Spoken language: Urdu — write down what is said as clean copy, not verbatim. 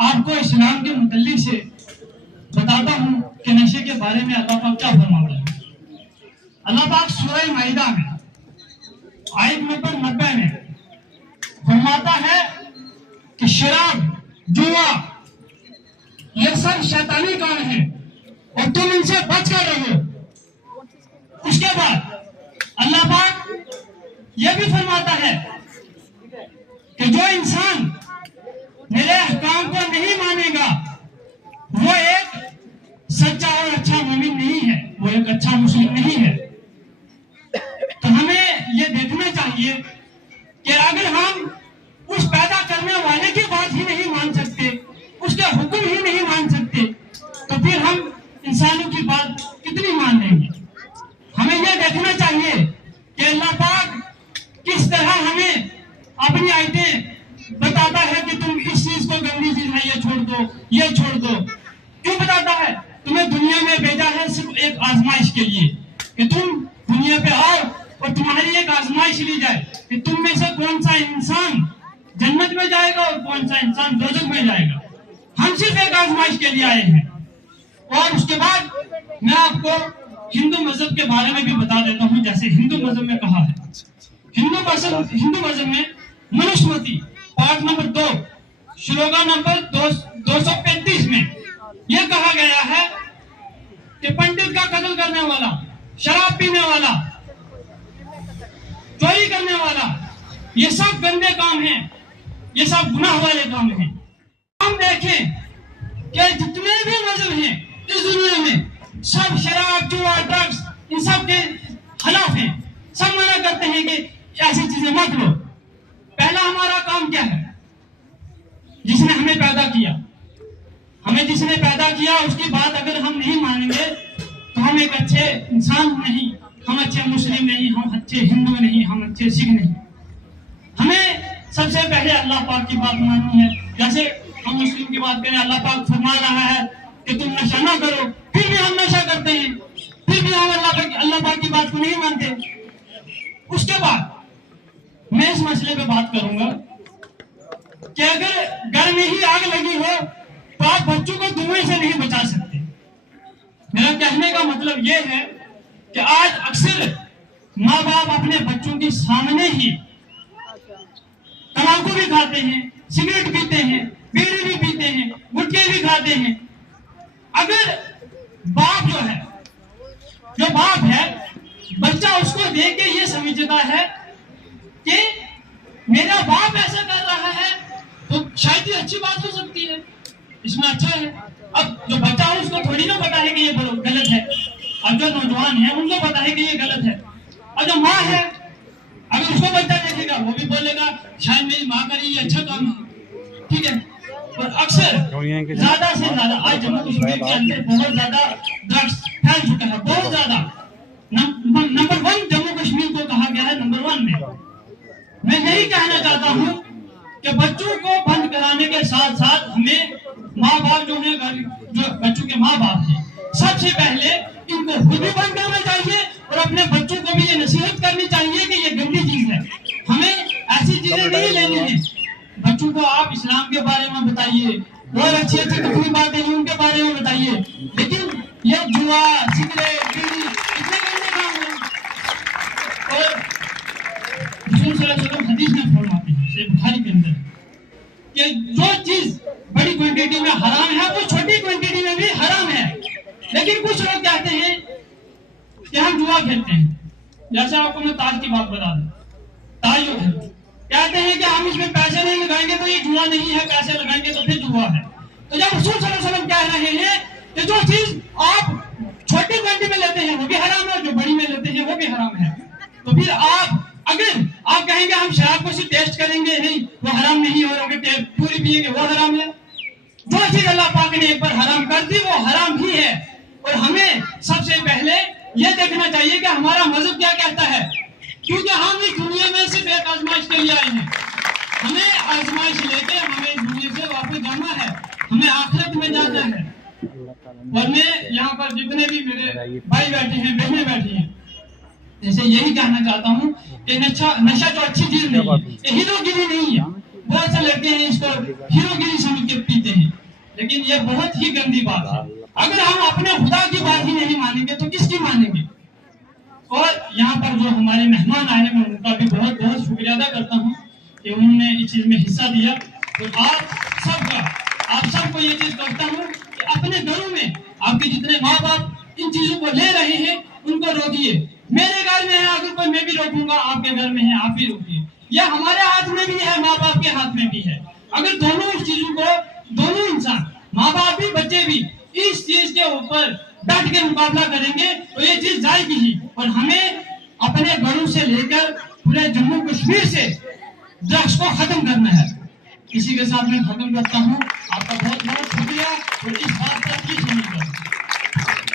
آپ کو اسلام کے متعلق سے بتاتا ہوں کہ نشے کے بارے میں اللہ پاک کیا فرماتا ہے۔ اللہ پاک سورہ مائدہ میں آیت نمبر 90 میں فرماتا ہے کہ شراب، جوا، یہ سب شیطانی کام ہے اور تم ان سے بچ کر رہو۔ اس کے بعد اللہ پاک یہ بھی فرماتا ہے کہ جو انسان میرے احکام کو نہیں مانے گا وہ ایک سچا اور اچھا مومن نہیں ہے، وہ ایک اچھا مسلم نہیں ہے۔ تو ہمیں یہ دیکھنا چاہیے کہ اگر ہم اس پیدا کرنے والے کی بات ہی نہیں مان سکتے، اس کے حکم ہی نہیں مان سکتے، تو پھر ہم انسانوں کی بات کتنی مان لیں گے۔ ہمیں یہ دیکھنا چاہیے کہ اللہ پاک کس طرح ہمیں اپنی آیتیں بتاتا ہے کہ تم اس چیز کو گندی چیز ہے یہ چھوڑ دو، یہ چھوڑ دو۔ کیوں بتاتا ہے؟ تمہیں دنیا میں بھیجا ہے صرف ایک آزمائش کے لیے کہ تم دنیا پہ آؤ اور تمہاری ایک آزمائش لی جائے کہ تم میں سے کون سا انسان جنت میں جائے گا اور کون سا انسان دوزخ میں جائے گا۔ ہم صرف ایک آزمائش کے لیے آئے ہیں۔ اور اس کے بعد میں آپ کو ہندو مذہب کے بارے میں بھی بتا دیتا ہوں، جیسے ہندو مذہب میں کہا ہے۔ ہندو مذہب میں منوسمرتی پارٹ نمبر 2 شلوکا نمبر 235 میں یہ کہا گیا ہے کہ پنڈت کا قتل کرنے والا، شراب پینے والا، چوری کرنے والا، یہ سب گندے کام ہیں، یہ سب گناہ والے کام ہیں۔ ہم دیکھیں کہ جتنے بھی مذہب ہیں اس دنیا میں سب شراب، جوا، ڈرگس ان سب کے خلاف ہیں۔ سب منع کرتے ہیں کہ ایسی چیزیں مت لو۔ پہلا ہمارا کام کیا ہے؟ جس نے ہمیں پیدا کیا، جس نے پیدا کیا اس کی بات اگر ہم نہیں مانیں گے تو ہم ایک اچھے انسان نہیں، ہم اچھے مسلم نہیں، ہم اچھے ہندو نہیں، ہم اچھے سکھ نہیں۔ ہمیں سب سے پہلے اللہ پاک کی بات ماننی ہے۔ جیسے ہم مسلم کی بات کریں، اللہ پاک فرما رہا ہے کہ تم نشہ نہ کرو، پھر بھی ہم نشہ کرتے ہیں، پھر بھی ہم اللہ پاک کی بات کو نہیں مانتے۔ اس کے بعد میں اس مسئلے پہ بات کروں گا کہ اگر گھر میں ہی آگ لگی ہو تو آپ بچوں کو دھوئیں سے نہیں بچا سکتے۔ میرا کہنے کا مطلب یہ ہے کہ آج اکثر ماں باپ اپنے بچوں کے سامنے ہی تمباکو بھی کھاتے ہیں، سگریٹ پیتے ہیں، بیڑی بھی پیتے ہیں، گٹکے بھی کھاتے ہیں۔ اگر باپ جو باپ ہے، بچہ اس کو دیکھ کے یہ سمجھتا ہے کہ میرا باپ ایسا کر رہا ہے تو شاید یہ اچھی بات ہو سکتی ہے، اس میں اچھا ہے۔ اب جو بچہ ہے اس کو تھوڑی نہ پتا ہے کہ یہ غلط ہے، اب جو نوجوان ہیں ان کو پتا ہے کہ یہ غلط ہے۔ اور جو ماں ہے اگر اس کو بچہ دیکھے گا وہ بھی بولے گا شاید میری ماں کا یہ اچھا کام ہے، ٹھیک ہے۔ اور اکثر زیادہ سے زیادہ آج جموں کشمیر کے اندر بہت زیادہ ڈرگس پھیل چکا ہے، بہت زیادہ۔ نمبر 1 جموں کشمیر کو کہا گیا ہے نمبر 1 میں یہی کہنا چاہتا ہوں کہ بچوں کو بند کرانے کے ساتھ ساتھ ہمیں ماں باپ جو ہیں، جو بچوں کے ماں باپ ہیں، سب سے پہلے ان کو خود بھی بند کرنا چاہیے اور اپنے بچوں کو بھی یہ نصیحت کرنی چاہیے کہ یہ گندی چیز ہے، ہمیں ایسی چیزیں نہیں لینی ہیں۔ بچوں کو آپ اسلام کے بارے میں بتائیے اور اچھی کتنی باتیں ہیں ان کے بارے میں بتائیے، لیکن یہ جوا، سگریٹ، بیڑی اتنے گندے کام ہیں۔ اور رسول صلی اللہ علیہ وسلم حدیث میں فرماتے ہیں صحیح بخاری کے اندر کہ جو چیز بڑی کوانٹٹی میں حرام ہے وہ چھوٹی کوانٹٹی میں بھی حرام ہے۔ لیکن کچھ لوگ کہتے ہیں کہ ہم جوا کھیلتے ہیں، جیسے آپ کو میں تاج کی بات بتا دوں، تاج جو کہتے ہیں کہ ہم اس میں پیسے نہیں لگائیں گے تو یہ جوا نہیں ہے، پیسے لگائیں گے تو پھر جوا ہے۔ تو جب رسول صلی اللہ علیہ وسلم کہہ رہے ہیں کہ جو چیز آپ چھوٹی کوانٹٹی میں لیتے ہیں وہ بھی حرام ہے، جو بڑی میں لیتے ہیں وہ بھی حرام ہے، تو پھر اگر آپ کہیں گے ہم شراب کو صرف ٹیسٹ کریں گے، نہیں وہ حرام نہیں، اور اگر پوری پیئیں گے وہ حرام ہے۔ جو چیز اللہ پاک نے ایک بار حرام کر دی وہ حرام ہی ہے۔ اور ہمیں سب سے پہلے یہ دیکھنا چاہیے کہ ہمارا مذہب کیا کہتا ہے، کیونکہ ہم اس دنیا میں صرف ایک آزمائش کے لیے آئے ہیں۔ ہمیں آزمائش لے کے ہمیں اس دنیا سے واپس جانا ہے، ہمیں آخرت میں جانا ہے۔ اور میں یہاں پر جتنے بھی میرے بھائی بیٹھے ہیں، بہنیں بیٹھی ہیں، جیسے یہی کہنا چاہتا ہوں کہ نشہ جو اچھی چیز نہیں ہے، یہ ہیرو گیری نہیں ہے۔ بہت سے لڑکے ہیں اس کو ہیرو گیری سمجھ کے پیتے ہیں، لیکن یہ بہت ہی گندی بات ہے. اگر ہم اپنے خدا کی بات ہی نہیں مانیں گے تو کس کی مانیں گے؟ اور یہاں پر جو ہمارے مہمان آئے ہیں میں ان کا بھی بہت بہت شکریہ ادا کرتا ہوں کہ انہوں نے اس چیز میں حصہ دیا. اور آپ سب کو یہ چیز کرتا ہوں کہ اپنے گھروں میں آپ کے جتنے ماں باپ ان چیزوں کو لے رہے ہیں ان کو روکیے. میرے گھر میں ہے اگر کوئی میں بھی روکوں گا, آپ کے گھر میں ہے آپ بھی روکیے. یہ ہمارے ہاتھ میں بھی ہے, ماں باپ کے ہاتھ میں بھی ہے. اگر دونوں اس چیزوں کو, دونوں انسان ماں باپ بھی بچے بھی اس چیز کے اوپر ڈٹ کے مقابلہ کریں گے تو یہ چیز جائے گی ہی. اور ہمیں اپنے گھروں سے لے کر پورے جموں کشمیر سے ڈرگس کو ختم کرنا ہے. اسی کے ساتھ میں ختم کرتا ہوں. آپ کا بہت بہت شکریہ. اور اس بات پر پلیز سمجھ کر